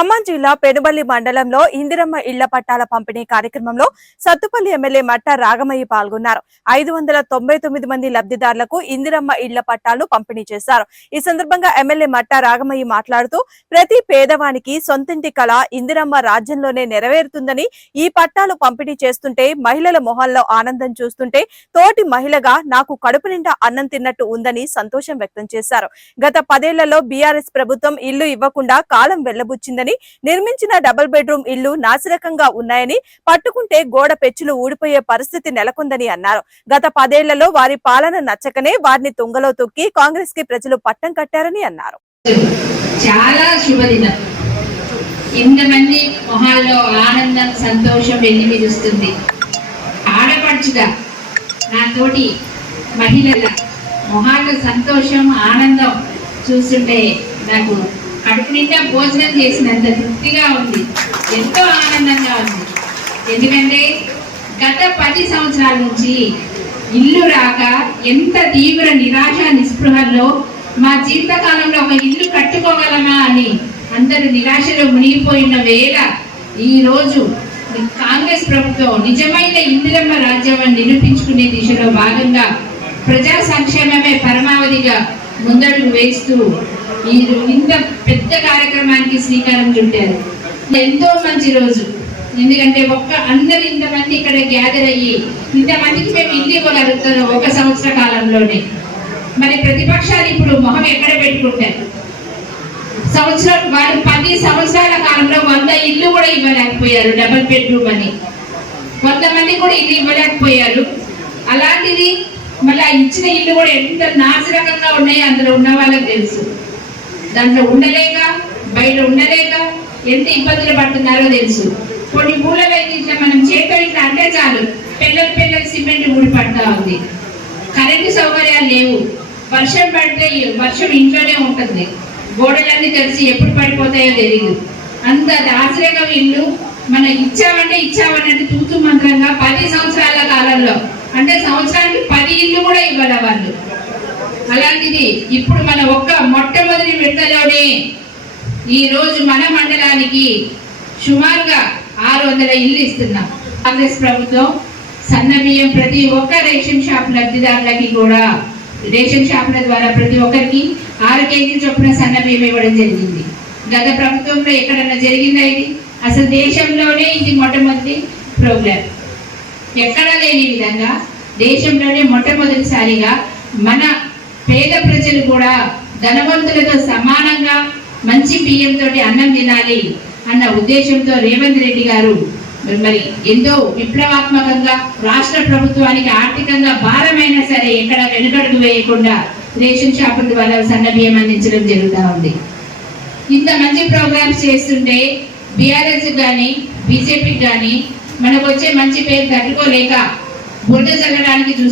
ఖమ్మం జిల్లా పెనుబల్లి మండలంలో ఇందిరమ్మ ఇళ్ళ పట్టాల పంపిణీ కార్యక్రమంలో సత్తుపల్లి ఎమ్మెల్యే మట్ట రాగమయ్య పాల్గొన్నారు. ఐదు వందల తొంభై తొమ్మిది మంది లబ్ధిదారులకు ఇందిరమ్మ ఇళ్ళ పట్టాలు పంపిణీ చేశారు. ఈ సందర్భంగా ఎమ్మెల్యే మట్ట రాగమయ్య మాట్లాడుతూ ప్రతి పేదవానికి సొంతింటి కళ ఇందిరమ్మ రాజ్యంలోనే నెరవేరుతుందని ఈ పట్టాలు పంపిణీ చేస్తుంటే మహిళల మొహాల్లో ఆనందం చూస్తుంటే తోటి మహిళగా నాకు కడుపు నిండా అన్నం తిన్నట్టు ఉందని సంతోషం వ్యక్తం చేశారు. గత పదేళ్ళలో బీఆర్ఎస్ ప్రభుత్వం ఇల్లు ఇవ్వకుండా కాలం వెళ్ళబుచ్చిందని నిర్మించిన డబుల్ బెడ్రూమ్ ఇళ్ళు నాసిరకంగా ఉన్నాయని పట్టుకుంటే గోడ పెచ్చులు ఊడిపోయే పరిస్థితి నెలకొందని అన్నారు. గత పదేళ్ళలో వారి పాలన నచ్చకనే వారిని తుంగలో తొక్కి కాంగ్రెస్కి ప్రజలు పట్టం కట్టారని అన్నారు. చాలా శుభదినం. ఇంతమంది మొహాల్లో ఆనందం సంతోషం వెల్లిమిరుస్తుంది ఆడపడుచుగా నాతోటి మహిళల మొహాల్లో సంతోషం ఆనందం చూస్తుంటే నాకు కడుపు నిండా భోజనం చేసినంత తృప్తిగా ఉంది. ఎంతో ఆనందంగా ఉంది. ఎందుకంటే గత పది సంవత్సరాల నుంచి ఇల్లు రాక ఎంత తీవ్ర నిరాశ నిస్పృహల్లో మా జీవితకాలంలో ఒక ఇల్లు కట్టుకోగలమా అని అందరు నిరాశలో మునిగిపోయిన వేళ ఈరోజు కాంగ్రెస్ ప్రభుత్వం నిజమైన ఇందిరమ్మ రాజ్యాన్ని నిరూపించుకునే దిశలో భాగంగా ప్రజా సంక్షేమమే పరమావధిగా ముందడుగు వేస్తూ ఈ ఇంత పెద్ద కార్యక్రమానికి శ్రీకారం చుట్టారు. ఎంతో మంచి రోజు. ఎందుకంటే ఒక్క అందరు ఇంతమంది ఇక్కడ గ్యాదర్ అయ్యి ఇంతమందికి మేము ఇల్లు ఇవ్వగలుగుతున్నాం ఒక సంవత్సర కాలంలోనే. మరి ప్రతిపక్షాలు ఇప్పుడు మొహం ఎక్కడ పెట్టుకుంటారు? సంవత్సరం వారు పది సంవత్సరాల కాలంలో వంద ఇల్లు కూడా ఇవ్వలేకపోయారు డబుల్ బెడ్రూమ్ అని. కొంతమంది కూడా ఇల్లు ఇవ్వలేకపోయారు. అలాంటిది ఇచ్చిన ఇల్లు కూడా ఎంత నాసిరకంగా ఉన్నాయో అందులో ఉన్న వాళ్ళకి తెలుసు. దాంట్లో ఉండలేక బయట ఉండలేక ఎంత ఇబ్బందులు పడుతున్నారో తెలుసు. కొన్ని మూలలో అయితే ఇట్లా మనం చేతో ఇట్లా అంటే చాలు. పిల్లలు పిల్లలు సిమెంట్ ఊడి పడతా ఉంది. కరెంటు సౌకర్యాలు లేవు. వర్షం పడితే వర్షం ఇంట్లోనే ఉంటుంది. గోడలన్నీ తెలిసి ఎప్పుడు పడిపోతాయో తెలియదు అంత ఆశ్రయంగా ఇల్లు. మనం ఇచ్చామంటే ఇచ్చామన్నట్టు తూతు మంత్రంగా పది సంవత్సరాల కాలంలో అంటే సంవత్సరానికి పది ఇల్లు కూడా ఇవ్వాలి వాళ్ళు? అలాంటిది ఇప్పుడు మన ఒక్క మొట్టమొదటి విడతలోనే ఈరోజు మన మండలానికి సుమారుగా ఆరు వందల ఇల్లు ఇస్తున్నాం. కాంగ్రెస్ ప్రభుత్వం సన్న బియ్యం ప్రతి ఒక్క రేషన్ షాప్ లబ్ధిదారులకి కూడా రేషన్ షాపుల ద్వారా ప్రతి ఒక్కరికి ఆరు కేజీ చొప్పున సన్న బియ్యం ఇవ్వడం జరిగింది. గత ప్రభుత్వంలో ఎక్కడన్నా జరిగిందా ఇది? అసలు దేశంలోనే ఇది మొట్టమొదటి ప్రోగ్రామ్ ఎక్కడా లేని విధంగా దేశంలోనే మొట్టమొదటిసారిగా మన పేద ప్రజలు కూడా ధనవంతులతో సమానంగా మంచి బియ్యంతో అన్నం తినాలి అన్న ఉద్దేశంతో రేవంత్ రెడ్డి గారు మరి ఎంతో విప్లవాత్మకంగా రాష్ట్ర ప్రభుత్వానికి ఆర్థికంగా భారమైనా సరే ఎక్కడ వెనుకడుగు వేయకుండా రేషన్ షాపుల ద్వారా సన్న బియ్యం అందించడం జరుగుతూ ఉంది. ఇంత మంచి ప్రోగ్రామ్స్ చేస్తుంటే బీఆర్ఎస్ కానీ బీజేపీకి కానీ మనకు వచ్చే మంచి పేరు తట్టుకోలేక బురద చల్లడానికి చూస్తున్నారు